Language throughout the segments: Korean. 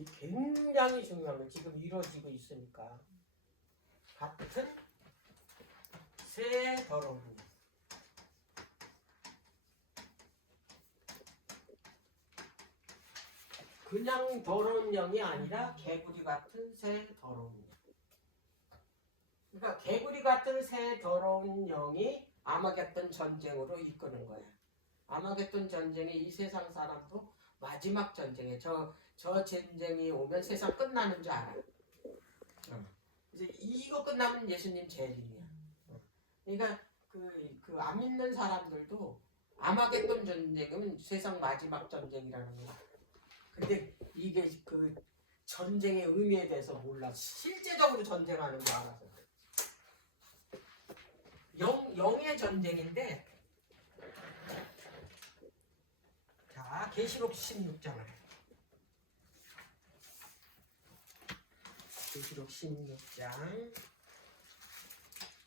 이 굉장히 중요한 거 지금 이루어지고 있으니까. 같은 새 더러운 영. 그냥 더러운 영이 아니라 개구리 같은 새 더러운 영. 그러니까 개구리 같은 새 더러운 영이 아마겟돈 전쟁으로 이끄는 거야. 아마겟돈 전쟁에 이 세상 사람도 마지막 전쟁에 저 전쟁이 오면 세상 끝나는 줄 알아. 이제 이거 끝나면 예수님 재림이야. 그러니까 그 안 믿는 사람들도 아마겟돈 전쟁은 세상 마지막 전쟁이라는 거야. 근데 이게 그 전쟁의 의미에 대해서 몰라. 실제적으로 전쟁하는 거 알아서. 영의 전쟁인데, 자, 계시록 16장을. 계시록 16장.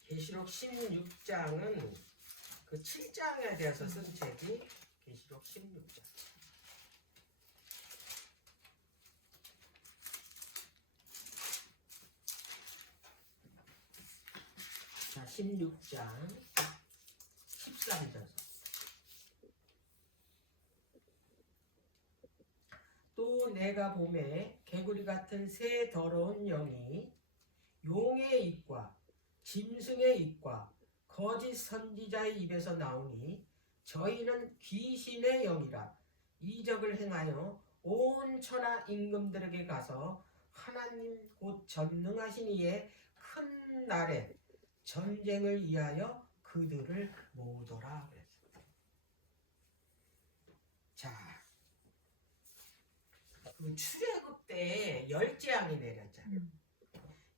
계시록 16장은 그 7장에 대해서 쓴 책이 계시록 16장. 자, 16장 13절. 또 내가 보매 개구리 같은 새 더러운 영이 용의 입과 짐승의 입과 거짓 선지자의 입에서 나오니 저희는 귀신의 영이라 이적을 행하여 온 천하 임금들에게 가서 하나님 곧 전능하신 이의 큰 날에 전쟁을 위하여 그들을 모으더라. 자, 그 출애굽 때 열재앙이 내렸잖아.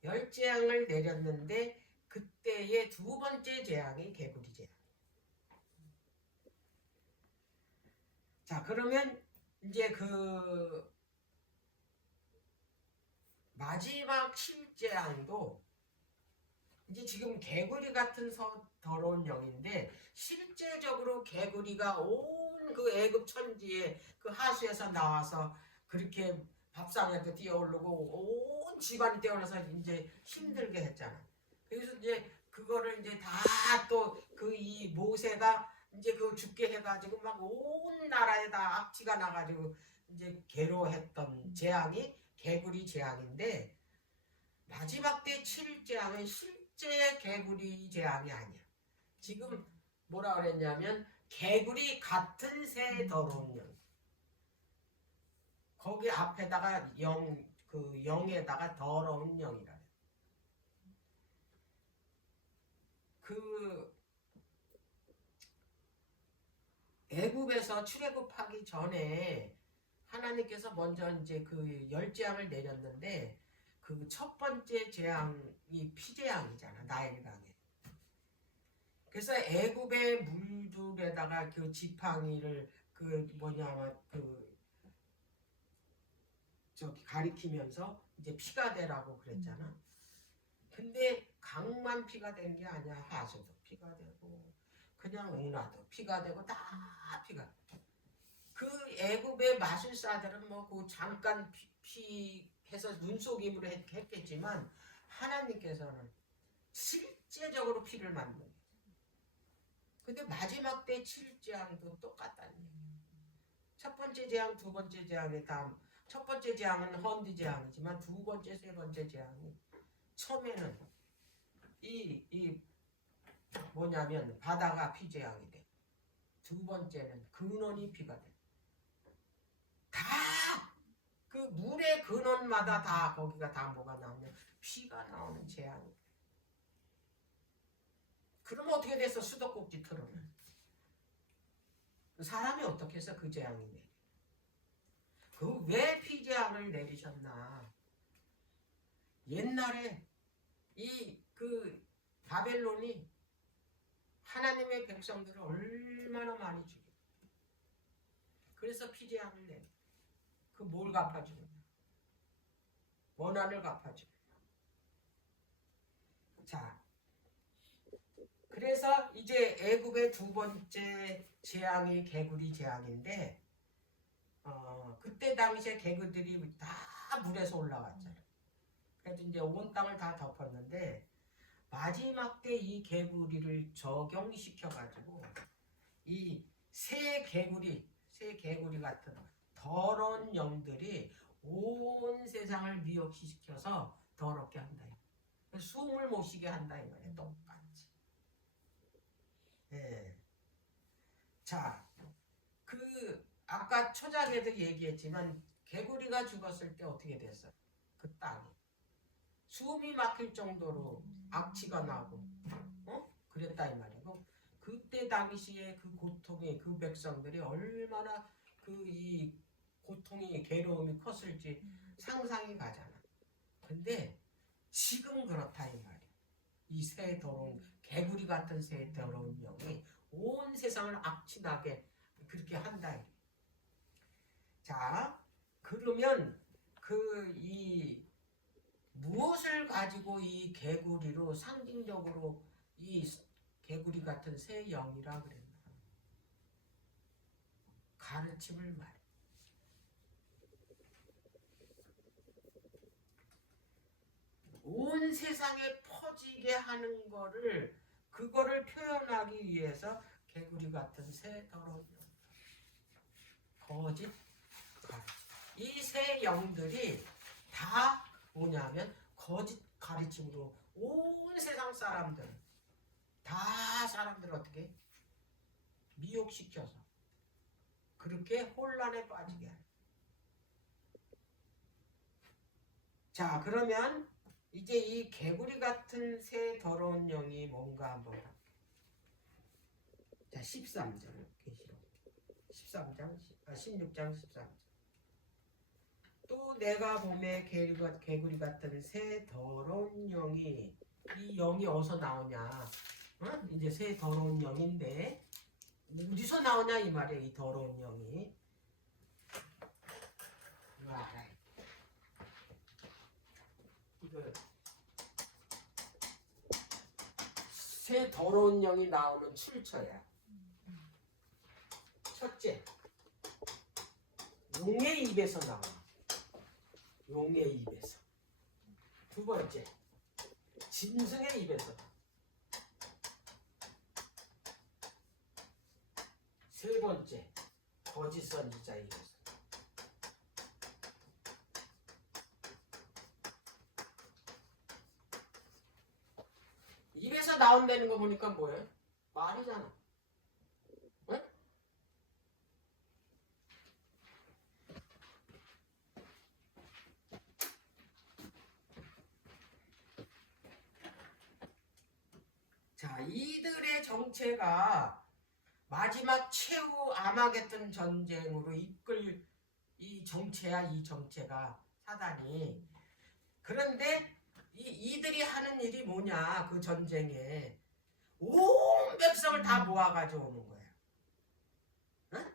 열재앙을 내렸는데 그때의 두 번째 재앙이 개구리 재앙. 자, 그러면 이제 그 마지막 실재앙도 이제 지금 개구리 같은 더러운 영인데 실제적으로 개구리가 온 그 애굽 천지에 그 하수에서 나와서 그렇게 밥상에도 뛰어오르고 온 집안이 뛰어올라서 이제 힘들게 했잖아. 그래서 이제 그거를 이제 다 또 그 이 모세가 이제 그 죽게 해가지고 막 온 나라에 다 악취가 나가지고 이제 괴로워했던 재앙이 개구리 재앙인데 마지막 때 7재앙은 실제 개구리 재앙이 아니야. 지금 뭐라 그랬냐면 개구리 같은 새 더러운 영. 거기 앞에다가 그 영에다가 더러운 영이라. 그 애굽에서 출애굽하기 전에 하나님께서 먼저 이제 그 열재앙을 내렸는데 그 첫 번째 재앙이 피재앙이잖아. 나일강에. 그래서 애굽의 물들에다가 그 지팡이를 그 뭐냐 그 저기 가리키면서 이제 피가 되라고 그랬잖아. 근데 강만 피가 된 게 아니야. 하수도 피가 되고 그냥 운하도 피가 되고 다 피가. 그 애굽의 마술사들은 뭐 그 잠깐 피 해서 눈속임으로 했겠지만 하나님께서는 실제적으로 피를 만든 거예요. 근데 마지막 때 7재앙도 똑같다는 얘기예요. 첫 번째 재앙, 두 번째 재앙의 다음 첫 번째 재앙은 헌디 재앙이지만 두 번째, 세 번째 재앙이 처음에는 이 뭐냐면 바다가 피재앙이 돼. 두 번째는 근원이 피가 돼. 다 그 물의 근원마다 다 거기가 다 뭐가 나오냐 피가 나오는 재앙이. 그러면 어떻게 됐어? 수도꼭지 틀으면 사람이 어떻게 해서 그 재앙이 내려? 그 왜 피재앙을 내리셨나? 옛날에 이 그 바벨론이 하나님의 백성들을 얼마나 많이 죽여. 그래서 피재앙을 내려. 그 뭘 갚아주느냐? 원한을 갚아줘. 자, 그래서 이제 애굽의 두 번째 재앙이 개구리 재앙인데 그때 당시에 개구들이 다 물에서 올라왔잖아. 그래서 이제 온 땅을 다 덮었는데 마지막 때 이 개구리를 적용시켜 가지고 이 새 개구리 같은 더러운 영들이 온 세상을 미혹시켜서 더럽게 한다. 숨을 못 쉬게 한다 이 말이야. 똑같이. 예. 자, 그 아까 초장에도 얘기했지만 개구리가 죽었을 때 어떻게 됐어? 그 땅이 숨이 막힐 정도로 악취가 나고, 그랬다 이 말이고, 그때 당시에 그 고통이 그 백성들이 얼마나 그 이 고통이 괴로움이 컸을지 상상이 가잖아. 근데 지금 그렇다 이 말이야. 이 새 더러운 개구리 같은 새 더러운 영이 온 세상을 악취나게 그렇게 한다. 자, 그러면 그 이 무엇을 가지고 이 개구리로 상징적으로 이 개구리 같은 새 영이라 그랬나? 가르침을 말해. 온 세상에 퍼지게 하는 거를 그거를 표현하기 위해서 개구리 같은 새 더러운 영, 거짓 가르침. 이 새 영들이 다 뭐냐면 거짓 가르침으로 온 세상 사람들 다 사람들 어떻게 미혹시켜서 그렇게 혼란에 빠지게 하는. 자, 그러면 이제 이 개구리 같은 새 더러운 영이 뭔가 한번 볼게요. 자, 13절 계시록 16장 13절. 또 내가 봄에 개구리 같은 새 더러운 영이, 이 영이 어디서 나오냐? 이제 새 더러운 영인데 어디서 나오냐 이 말이야. 이 더러운 영이 이거 알아요. 이거 새 더러운 영이 나오는 출처야. 첫째, 용의 입에서 나와. 용의 입에서. 두 번째, 짐승의 입에서. 세 번째, 거짓 선지자의 입에서. 입에서 나온다는 거 보니까 뭐예요? 말이잖아. 응? 자, 이들의 정체가 마지막 최후 아마겟돈 전쟁으로 이끌 이 정체야. 이 정체가 사단이. 그런데 이들이 하는 일이 뭐냐? 그 전쟁에 온 백성을 다 모아가지고 오는 거야. 응?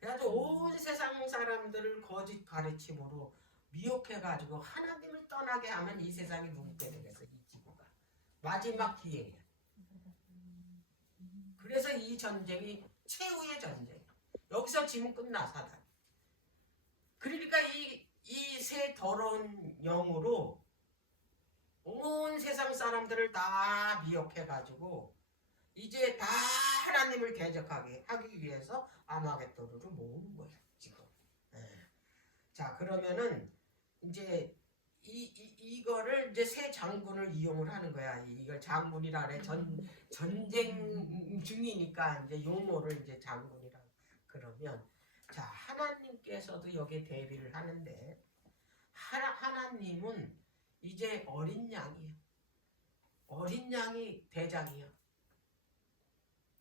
그래가지고 온 세상 사람들을 거짓 가르침으로 미혹해가지고 하나님을 떠나게 하면 이 세상이 눕게 되겠어. 이 지구가 마지막 기회야. 그래서 이 전쟁이 최후의 전쟁. 여기서 지금 끝나 사단. 그러니까 이 새 더러운 영으로 온 세상 사람들을 다 미혹해가지고 이제 다 하나님을 대적하게 하기 위해서 아마겟돈으로 모으는 거야 지금. 자, 그러면은 이제 이거를 이제 새 장군을 이용을 하는 거야. 이걸 장군이라 그래. 전쟁 중이니까 이제 용어를 이제 장군이라. 그러면 자, 하나님께서도 여기에 대비를 하는데 하나님은 이제 어린 양이에요. 어린 양이 대장이야.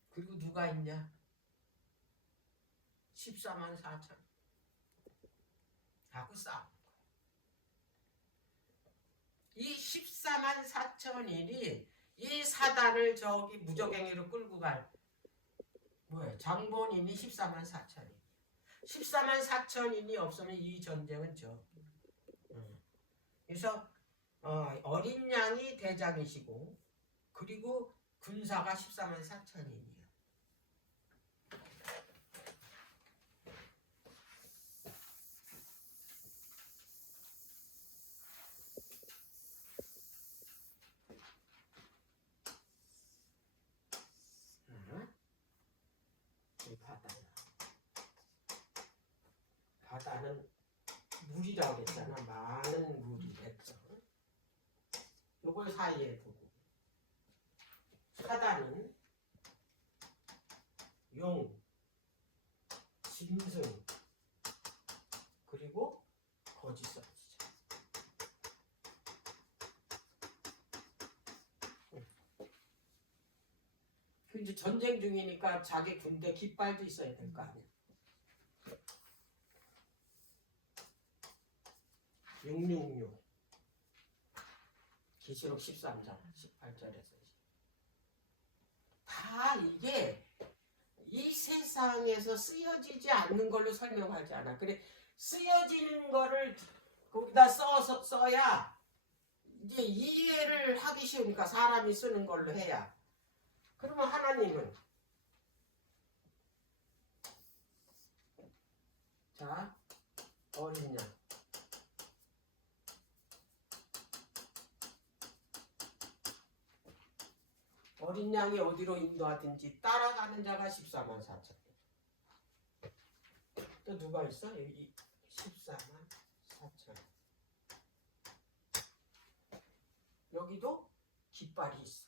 그리고 누가 있냐? 14만 4천. 하고 싸우는 거야. 이 14만 4천인이 이 사단을 저기 무적행위로 끌고 갈 뭐예요? 장본인이 14만 4천이. 14만 4천인이 없으면 이 전쟁은 져. 그래서 어린 양이 대장이시고 그리고 군사가 14만 4천인이에요. 무리라고 했잖아. 많은 무리 백성. 요걸 사이에 두고 사단은 용, 짐승, 그리고 거짓 선지자. 이제 전쟁 중이니까 자기 군대 깃발도 있어야 될 거 아니야. 666 계시록 13장 18절에서 다 이게 이 세상에서 쓰여지지 않는 걸로 설명하지 않아. 그래 쓰여지는 거를 거기다 써야 이제 이해를 하기 쉬우니까 사람이 쓰는 걸로 해야. 그러면 하나님은 자 어린 양 어린 양이 어디로 인도하든지 따라가는 자가 14만 4천. 또 누가 있어? 여기 14만 4천. 여기도 깃발이 있어.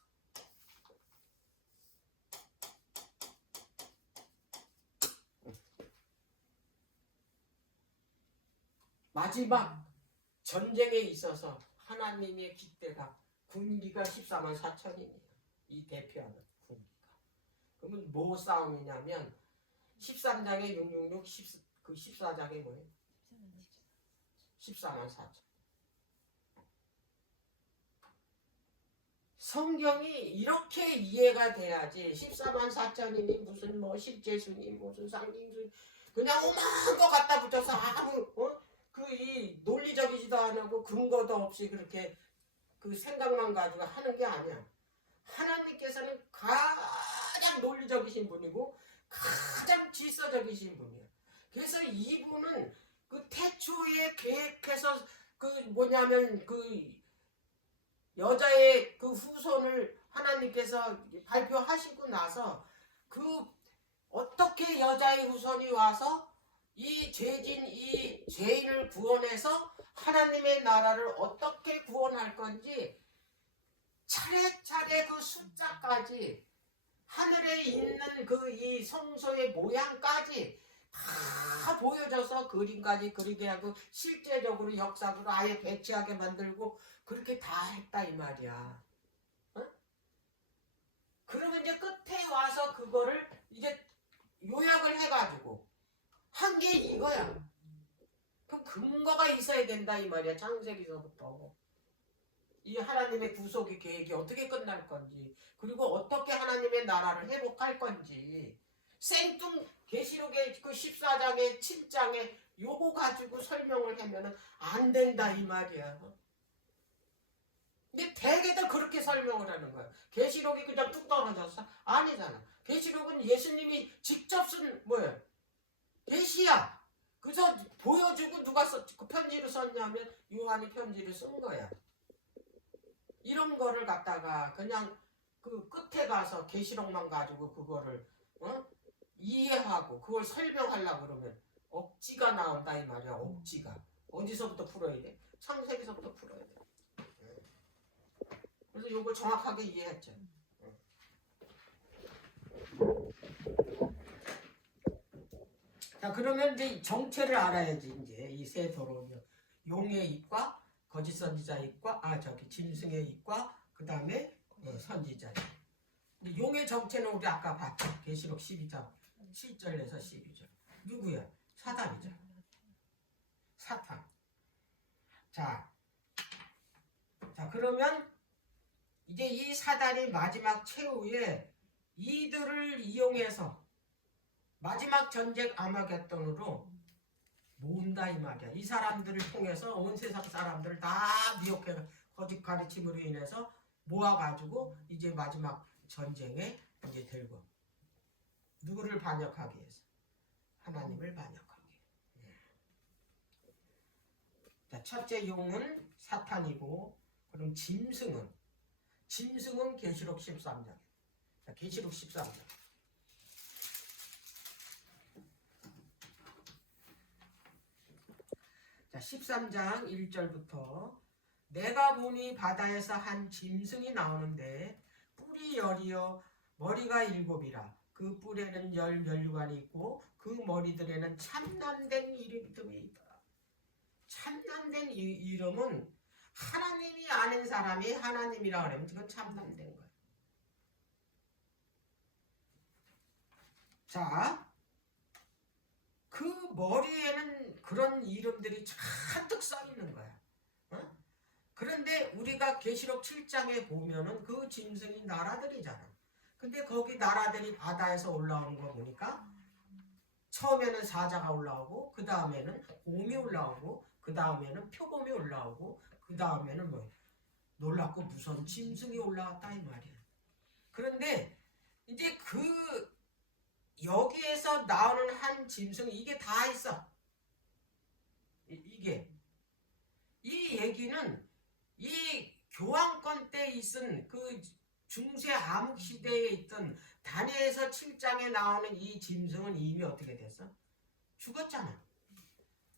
마지막 전쟁에 있어서 하나님의 깃대가 군기가 14만 4천이에요. 이 대표하는 군기가. 그러면 뭐 싸움이냐면 13장에 666, 그 14장에 뭐예요? 14만 4천. 성경이 이렇게 이해가 돼야지 14만 4천이니 무슨 뭐 실제순이 무슨 상징순 그냥 오만 거 갖다 붙여서 아무 이 논리적이지도 않고 근거도 없이 그렇게 그 생각만 가지고 하는 게 아니야. 하나님께서는 가장 논리적이신 분이고 가장 질서적이신 분이야. 그래서 이분은 그 태초에 계획해서 그 뭐냐면 그 여자의 그 후손을 하나님께서 발표하시고 나서 그 어떻게 여자의 후손이 와서 이 죄진 이 죄인을 구원해서 하나님의 나라를 어떻게 구원할 건지 차례차례 그 숫자까지 하늘에 있는 그 이 성소의 모양까지 다 보여줘서 그림까지 그리게 하고 실제적으로 역사적으로 아예 배치하게 만들고 그렇게 다 했다 이 말이야. 어? 그러면 이제 끝에 와서 그거를 이제 요약을 해가지고 한 게 이거야. 그럼 근거가 있어야 된다 이 말이야. 창세기서부터 이 하나님의 구속의 계획이 어떻게 끝날 건지 그리고 어떻게 하나님의 나라를 회복할 건지 생뚱 계시록의 그 14장에 7장에 요거 가지고 설명을 하면은 안 된다 이 말이야. 근데 대개도 그렇게 설명을 하는 거야. 계시록이 그냥 뚝 떨어졌어? 아니잖아. 계시록은 예수님이 직접 쓴 뭐야? 계시야. 그래서 보여주고 누가 그 편지를 썼냐면 요한이 편지를 쓴 거야. 이런 거를 갖다가 그냥 그 끝에 가서 계시록만 가지고 그거를 이해하고 그걸 설명하려고 그러면 억지가 나온다 이 말이야. 억지가. 어디서부터 풀어야 돼? 창세기서부터 풀어야 돼. 그래서 이걸 정확하게 이해했죠. 자 그러면 이제 정체를 알아야지. 이제 이 세 도로 용의 입과 거짓 선지자의 입과 짐승의 입과 그 다음에 선지자의 입. 용의 정체는 우리 아까 봤죠. 계시록 12장 7절에서 12절. 누구야? 사단이죠. 사탄. 자 그러면 이제 이 사단이 마지막 최후에 이들을 이용해서 마지막 전쟁 아마겟돈으로 모은다 이 말이야. 이 사람들을 통해서 온 세상 사람들을 다 미혹해 거짓 가르침으로 인해서 모아가지고 이제 마지막 전쟁에 이제 들고 누구를 반역하기 위해서 하나님을 반역하기 위해서. 자, 첫째 용은 사탄이고 그럼 짐승은 계시록 13장. 자, 계시록 13장. 자, 자, 13장 1절부터 내가 보니 바다에서 한 짐승이 나오는데 뿔이 열이요 머리가 7이라 그 뿔에는 면류관이 있고 그 머리들에는 참남된 이름이 있더라. 참남된 이름은 하나님이 아는 사람이 하나님이라 그러면 지금 참남된 거예요. 자, 그 머리에는 그런 이름들이 잔뜩 써 있는 거야. 어? 그런데 우리가 계시록 7장에 보면은 그 짐승이 나라들이잖아. 근데 거기 나라들이 바다에서 올라오는 거 보니까 처음에는 사자가 올라오고 그 다음에는 곰이 올라오고 그 다음에는 표범이 올라오고 그 다음에는 뭐 놀랍고 무서운 짐승이 올라왔다 이 말이야. 그런데 이제 그 여기에서 나오는 한 짐승 이게 다 있어. 이게 이 얘기는 이 교황권 때 있은 그 중세 암흑 시대에 있던 다니엘서 7장에 나오는 이 짐승은 이미 어떻게 됐어? 죽었잖아.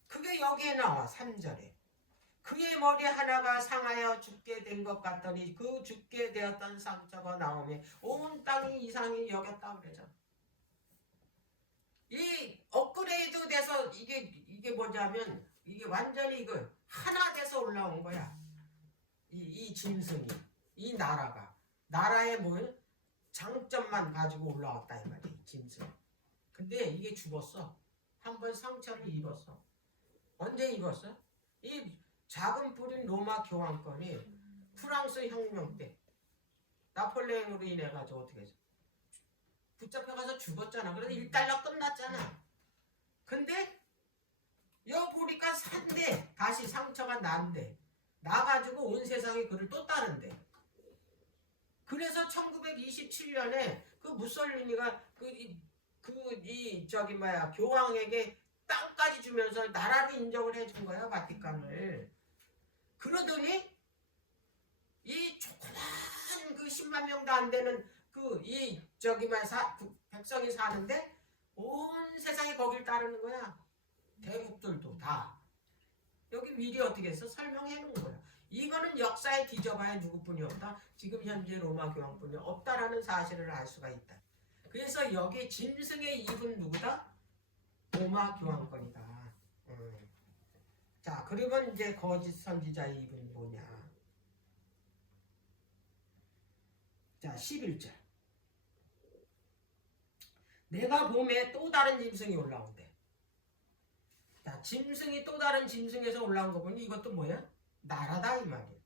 그게 여기에 나와 3절에. 그의 머리 하나가 상하여 죽게 된 것 같더니 그 죽게 되었던 상처가 나오며 온 땅이 이상히 여겼다 그러죠. 이 업그레이드 돼서 이게 뭐냐면 이게 완전히 이거 하나 돼서 올라온 거야. 이 짐승이 이 나라의 뭘 장점만 가지고 올라왔다 이 말이야. 짐승. 근데 이게 죽었어. 한번 상처를 입었어. 언제 입었어? 이 작은 뿌린 로마 교황권이 프랑스 혁명 때 나폴레옹으로 인해 가지고 어떻게 했어? 붙잡혀가서 죽었잖아. 그래서 일단락 끝났잖아. 근데 여기 보니까 산대 다시 상처가 난대 나가지고 온 세상이 그를 또 따른대. 그래서 1927년에 그 무솔리니가 교황에게 땅까지 주면서 나라로 인정을 해준 거야, 바티칸을. 그러더니 이 조그만 그 10만 명도 안 되는 백성이 사는데 온 세상이 거길 따르는 거야. 대국들도 다. 여기 미리 어떻게 해서 설명해 놓은 거야. 이거는 역사에 뒤져봐야 누구뿐이 없다. 지금 현재 로마 교황뿐이 없다라는 사실을 알 수가 있다. 그래서 여기 짐승의 입은 누구다? 로마 교황권이다. 자, 그러면 이제 거짓 선지자의 입은 뭐냐? 자, 11절. 내가 봄에 또 다른 짐승이 올라온대. 자, 짐승이 또 다른 짐승에서 올라온 거 보니 이것도 뭐야? 나라다 이 말이야.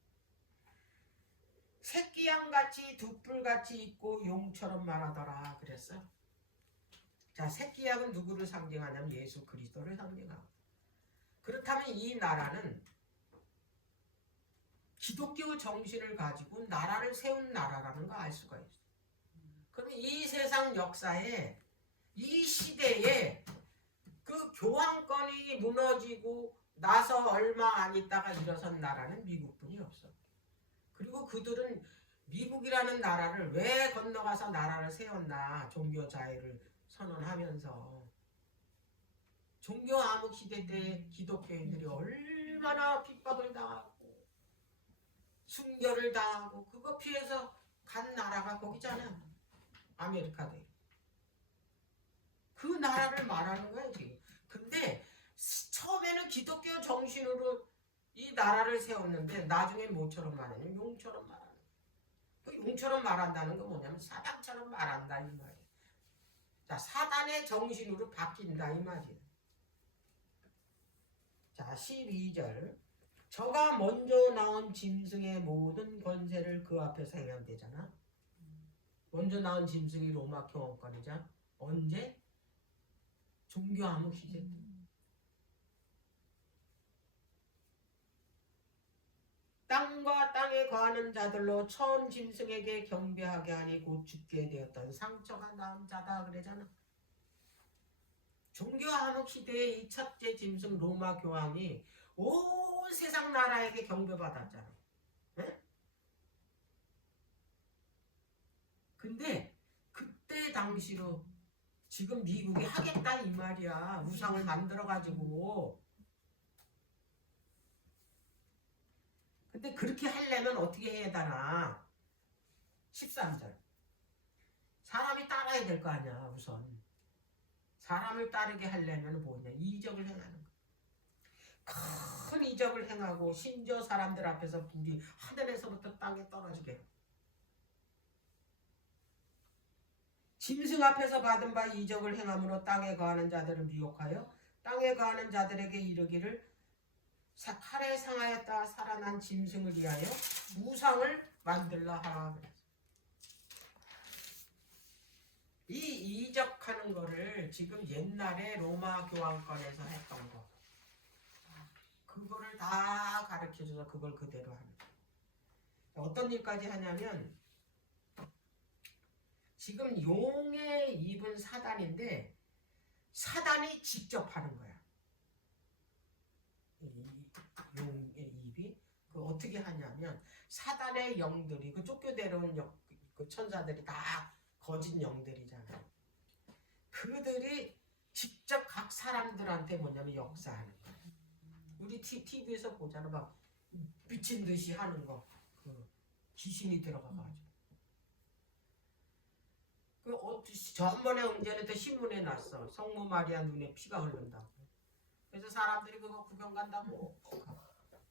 새끼양같이 두뿔같이 있고 용처럼 말하더라 그랬어. 자, 새끼양은 누구를 상징하냐면 예수 그리스도를 상징하고. 그렇다면 이 나라는 기독교 정신을 가지고 나라를 세운 나라라는 거 알 수가 있어. 그러면 이 세상 역사에 이 시대에 그 교황권이 무너지고 나서 얼마 안 있다가 일어선 나라는 미국뿐이 없어. 그리고 그들은 미국이라는 나라를 왜 건너가서 나라를 세웠나? 종교 자유를 선언하면서. 종교 암흑 시대 때 기독교인들이 얼마나 핍박을 당하고 순결을 당하고 그거 피해서 간 나라가 거기잖아. 아메리카대. 그 나라를 말하는 거야 지금. 근데 처음에는 기독교 정신으로 이 나라를 세웠는데 나중에 뭐처럼 말하냐면 용처럼 말하는 거야. 그 용처럼 말한다는 건 뭐냐면 사단처럼 말한다 이 말이야. 자, 사단의 정신으로 바뀐다 이 말이야. 자, 12절. 저가 먼저 나온 짐승의 모든 권세를 그 앞에서 행한대잖아. 먼저 나온 짐승이 로마 교황권이자. 언제? 종교 암흑 시대 때. 땅과 땅에 거하는 자들로 처음 짐승에게 경배하게 하니 곧 죽게 되었던 상처가 나은 자다 그러잖아. 종교 암흑 시대의 이 첫째 짐승 로마 교황이 온 세상 나라에게 경배받았잖아. 네? 근데 그때 당시로 지금 미국이 하겠다 이 말이야. 우상을 만들어가지고 근데 그렇게 하려면 어떻게 해야 되나? 13절. 사람이 따라야 될 거 아니야, 우선. 사람을 따르게 하려면 뭐냐? 이적을 행하는 거. 큰 이적을 행하고 심지어 사람들 앞에서 불이 하늘에서부터 땅에 떨어지게. 짐승 앞에서 받은 바 이적을 행함으로 땅에 거하는 자들을 미혹하여 땅에 거하는 자들에게 이르기를 칼에 상하였다 살아난 짐승을 위하여 우상을 만들라 하라. 이 이적하는 거를 지금 옛날에 로마 교황권에서 했던 거 그거를 다 가르쳐줘서 그걸 그대로 하는 거예요. 어떤 일까지 하냐면 지금 용의 입은 사단인데 사단이 직접 하는 거야. 용의 입이 그 어떻게 하냐면 사단의 영들이 그 쫓겨내려온 그 천사들이 다 거짓 영들이잖아. 그들이 직접 각 사람들한테 뭐냐면 역사하는 거야. 우리 TV에서 보잖아. 막 미친 듯이 하는 거. 그 귀신이 들어가가지고. 전번에 언제부터 신문에 났어. 성모 마리아 눈에 피가 흐른다고. 그래서 사람들이 그거 구경 간다고.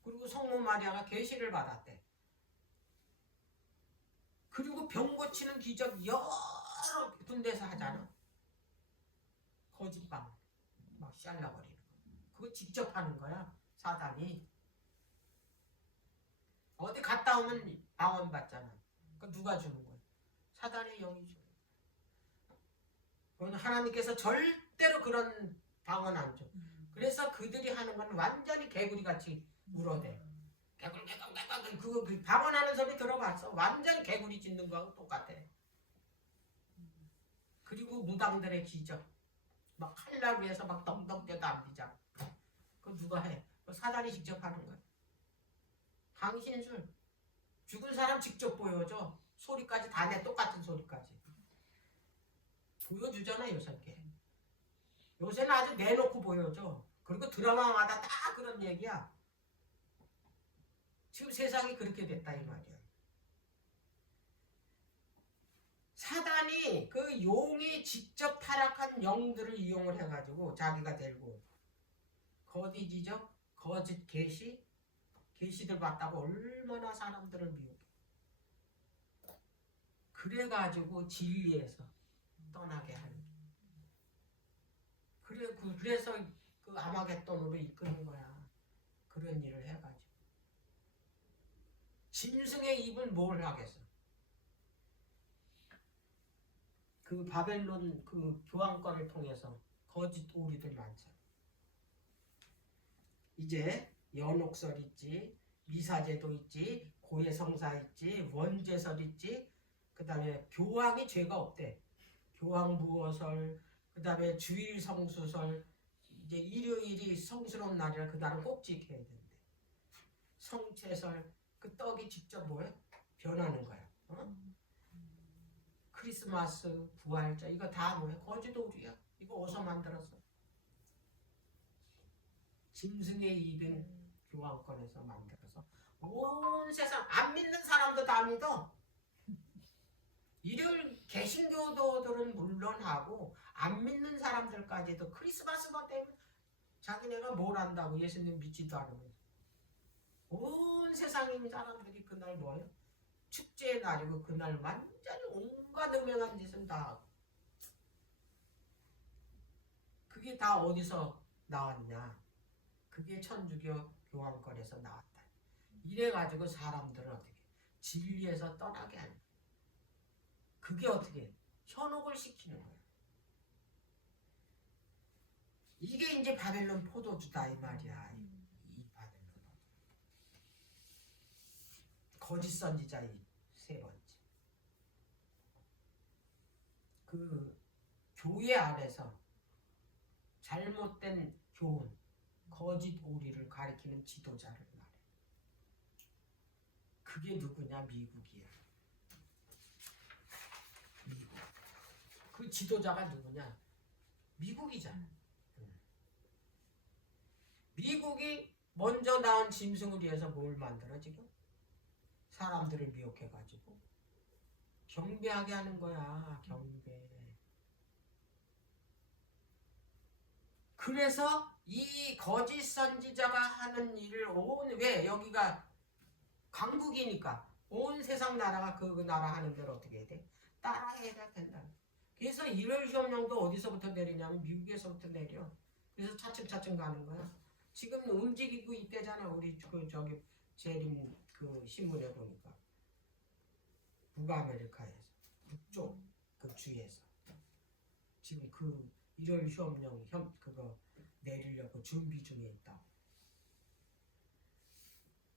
그리고 성모 마리아가 계시를 받았대. 그리고 병 고치는 기적 여러 군데서 하잖아. 거짓방 막 잘라버리는 거. 그거 직접 하는 거야. 사단이. 어디 갔다 오면 방언 받잖아. 그 누가 주는 거야? 사단의 영이 주는 거야. 그건 하나님께서 절대로 그런 방언 안 줘. 그래서 그들이 하는 건 완전히 개구리같이 물어대. 개구리 그거 그 방언하는 소리 들어봤어. 완전히 개구리 짖는 거하고 똑같아. 그리고 무당들의 기적. 막 칼날 위에서 막 덩덩대도 안 비자. 그거 누가 해? 그거 사단이 직접 하는 거야. 당신술. 죽은 사람 직접 보여줘. 소리까지 다 내. 똑같은 소리까지. 보여주잖아 요새께. 요새는 아주 내놓고 보여줘. 그리고 드라마마다 다 그런 얘기야. 지금 세상이 그렇게 됐다 이 말이야. 사단이 그 용이 직접 타락한 영들을 이용을 해가지고 자기가 들고 거짓이죠. 거짓 계시들 봤다고 얼마나 사람들을 미혹해. 그래가지고 진리에서 떠나게 하는. 그래서 그 아마겟돈으로 이끄는 거야. 그런 일을 해가지고. 짐승의 입은 뭘 하겠어? 그 바벨론 그 교황권을 통해서 거짓 오리들 많잖아. 이제 연옥설 있지, 미사제도 있지, 고해성사 있지, 원제설 있지, 그 다음에 교황이 죄가 없대. 교황무어설, 그 다음에 주일 성수설, 이제 일요일이 성스러운 날이라 그날은 꼭 지켜야 된대. 성체설, 그 떡이 직접 뭐야? 변하는 거야. 어? 크리스마스, 부활절 이거 다 뭐야? 거짓 오리야. 이거 어디서 만들었어? 짐승의 입인 교황권에서 만들어서 온 세상 안 믿는 사람도 다 믿어. 일요일 개신교도들은 물론하고 안 믿는 사람들까지도 크리스마스만 되면 자기네가 뭘 안다고 예수님 믿지도 않으면서 온 세상인 사람들이 그날 뭐예요? 축제의 날이고 그날 완전히 온갖 음행한 짓은 다 하고. 그게 다 어디서 나왔냐? 그게 천주교 교황권에서 나왔다. 이래가지고 사람들은 어떻게 진리에서 떠나게 하는 거야. 그게 어떻게 현혹을 시키는 거야. 이게 이제 바벨론 포도주다 이 말이야. 이 바벨론 거짓 선지자의 세 번째. 그 교회 안에서 잘못된 교훈, 거짓 오리를 가리키는 지도자를 말해. 그게 누구냐? 미국이야. 미국. 그 지도자가 누구냐? 미국이잖아. 미국이 먼저 낳은 짐승을 위해서 뭘 만들어 지금? 사람들을 미혹해가지고 경배하게 하는 거야. 경배. 그래서 이 거짓 선지자가 하는 일을 왜 여기가 강국이니까 온 세상 나라가 그 나라 하는 대로 어떻게 해야 돼? 따라해야 된다. 그래서 1월 시험령도 어디서부터 내리냐면 미국에서부터 내려. 그래서 차츰차츰 가는 거야. 지금 움직이고 있대잖아. 우리 저기 재림 그 신문에 보니까 북아메리카에서 북쪽 그 주에서 지금 그 1월 시험령 그거 내리려고 준비 중에 있다.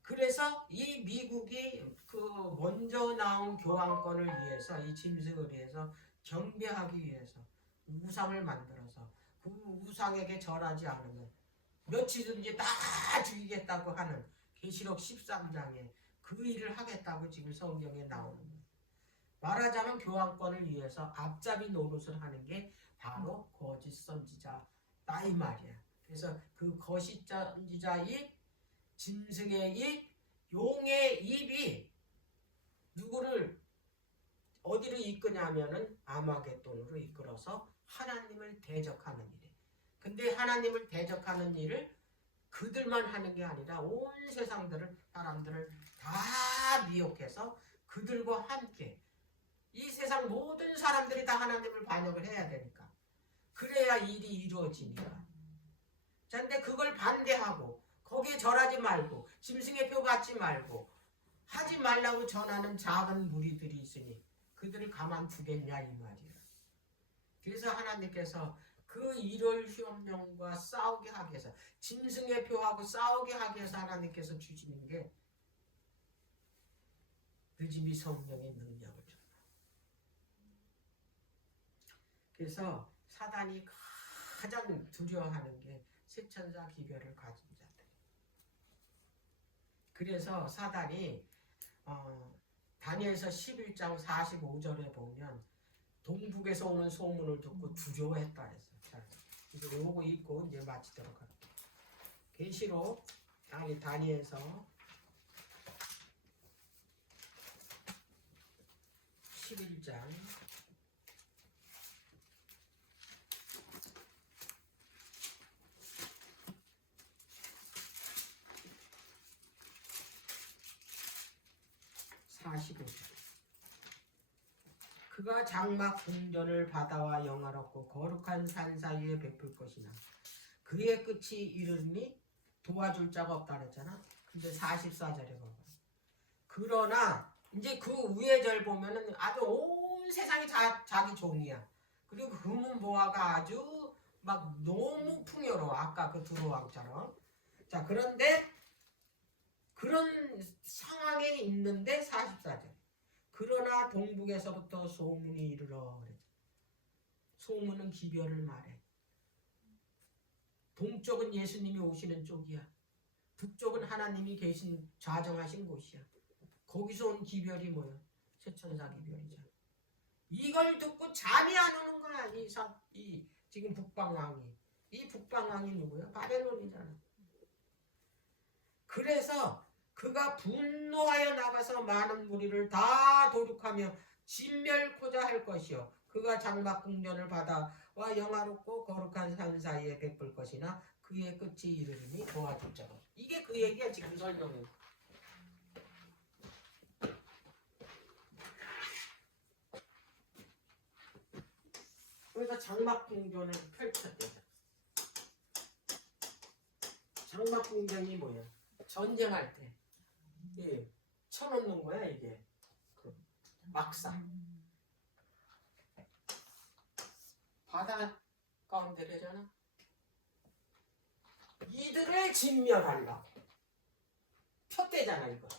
그래서 이 미국이 그 먼저 나온 교황권을 위해서 이 짐승을 위해서 경배하기 위해서 우상을 만들어서 그 우상에게 절하지 않으면 며칠든지 다 죽이겠다고 하는 계시록 13장에 그 일을 하겠다고 지금 성경에 나오는 거예요. 말하자면 교황권을 위해서 앞잡이 노릇을 하는 게 바로 거짓 선지자다 이 말이야. 그래서 그 거짓 선지자의 짐승의 입, 용의 입이 누구를 어디로 이끄냐면은 아마겟돈으로 이끌어서 하나님을 대적하는 일이에요. 근데 하나님을 대적하는 일을 그들만 하는 게 아니라 온 세상들을 사람들을 다 미혹해서 그들과 함께 이 세상 모든 사람들이 다 하나님을 반역을 해야 되니까 그래야 일이 이루어지니까. 자, 근데 그걸 반대하고 거기에 절하지 말고 짐승의 표 받지 말고 하지 말라고 전하는 작은 무리들이 있으니 그들을 가만 두겠냐 이 말이야. 그래서 하나님께서 그 1월 시험령과 싸우게 하기 위해서 짐승의 표하고 싸우게 하기 위해서 하나님께서 주시는 게 늦음이 성령의 능력을 줍니다. 그래서 사단이 가장 두려워하는 게 세천사 기별을 가진 자들. 그래서 사단이 다니엘서 11장 45절에 보면 동북에서 오는 소문을 듣고 두려워했다 그랬어요. 자, 이제 요거 읽고 이제 마치도록 할게요. 계시록 다니엘서 11장 45절. 그가 장막 궁전을 바다와 영화롭고 거룩한 산 사이에 베풀 것이나 그의 끝이 이르니 도와줄 자가 없다 그랬잖아. 근데 44절에 봐봐. 그러나 이제 그 위에 절 보면은 아주 온 세상이 자기 종이야. 그리고 금은보화가 아주 막 너무 풍요로워. 아까 그 두루왕처럼. 자, 그런데 그런 상황에 있는데 44절. 그러나 동북에서부터 소문이 이르러 그랬죠. 소문은 기별을 말해. 동쪽은 예수님이 오시는 쪽이야. 북쪽은 하나님이 계신 좌정하신 곳이야. 거기서 온 기별이 뭐야? 세천사 기별이잖아. 이걸 듣고 잠이 안 오는 거야. 이 지금 북방왕이. 이 북방왕이 누구야? 바벨론이잖아. 그래서 그가 분노하여 나가서 많은 무리를 다 도륙하며 진멸코자 할 것이요. 그가 장막 궁전을 바다와 영화롭고 거룩한 산 사이에 베풀 것이나 그의 끝이 이르리니 도와줄 자가. 이게 그 얘기야 지금 설명은. 그래서 장막 궁전을 펼쳤대요. 장막 궁전이 뭐야? 전쟁할 때. 예, 쳐놓는 거야 이게. 막사. 바다 가운데 되잖아. 이들을 진멸하려고 폈대잖아 이거.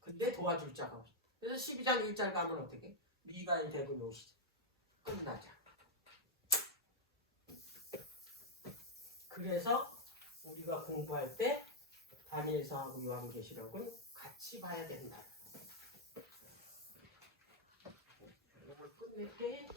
근데 도와줄 자가 없어. 그래서 12장 1절 가면 어떻게? 미가엘 대군이 오시죠. 끝나자. 그래서 우리가 공부할 때 다니엘서하고 요한계시록은 같이 봐야 된다. 이걸 끝낼게.